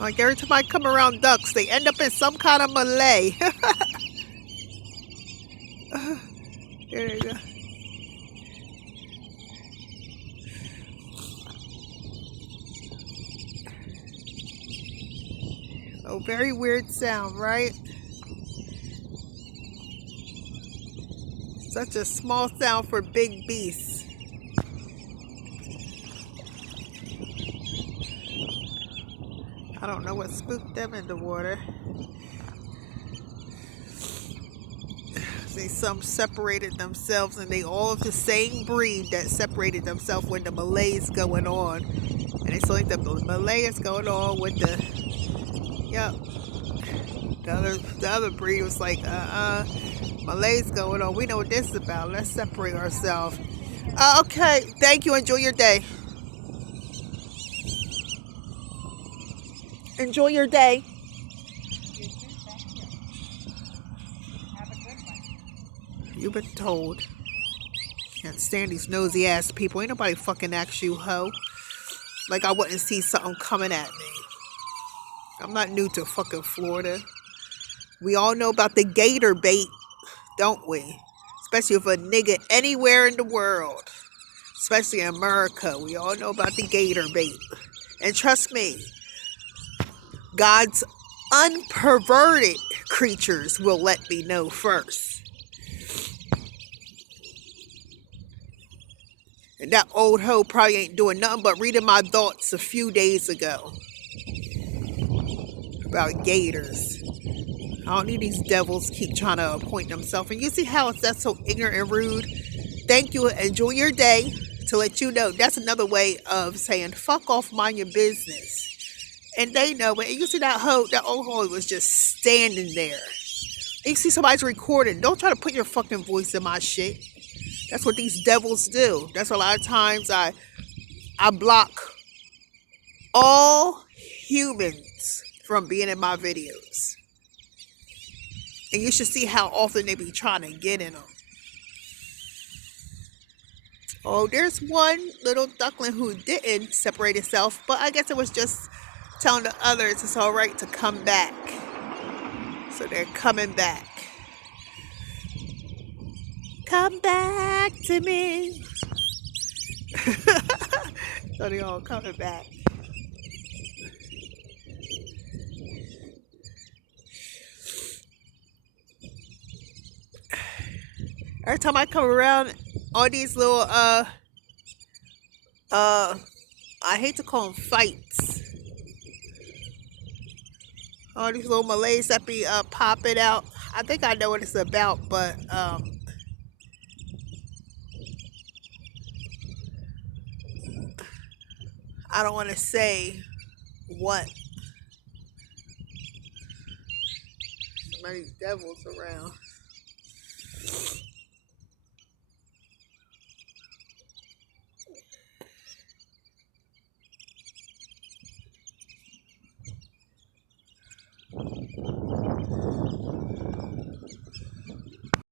Like every time I come around ducks, they end up in some kind of melee. There they go. Oh, very weird sound, right? Such a small sound for big beasts. I don't know what spooked them in the water. See, some separated themselves, and they all of the same breed that separated themselves when the Malay's going on. And it's like the Malay is going on with the, yep. The other breed was like, Malay's going on. We know what this is about. Let's separate ourselves. Okay, thank you. Enjoy your day. Enjoy your day. You've been told. Can't stand these nosy ass people. Ain't nobody fucking ask you, ho. Like I wouldn't see something coming at me. I'm not new to fucking Florida. We all know about the gator bait, don't we? Especially if a nigga anywhere in the world. Especially in America. We all know about the gator bait. And trust me, God's unperverted creatures will let me know first. And that old hoe probably ain't doing nothing but reading my thoughts a few days ago about gators. I don't need these devils keep trying to appoint themselves. And you see how that's so ignorant and rude? Thank you. Enjoy your day. To let you know, that's another way of saying, fuck off, mind your business. And they know it. And you see that hoe, that old hoe was just standing there. And you see somebody's recording. Don't try to put your fucking voice in my shit. That's what these devils do. That's a lot of times I block all humans from being in my videos. And you should see how often they be trying to get in them. Oh, there's one little duckling who didn't separate itself, but I guess it was just telling the others it's all right to come back. So they're coming back. Come back to me. So they all coming back. Every time I come around, all these little I hate to call them fights. All these little Malays that be popping out. I think I know what it's about, but I don't want to say what. So many devils around.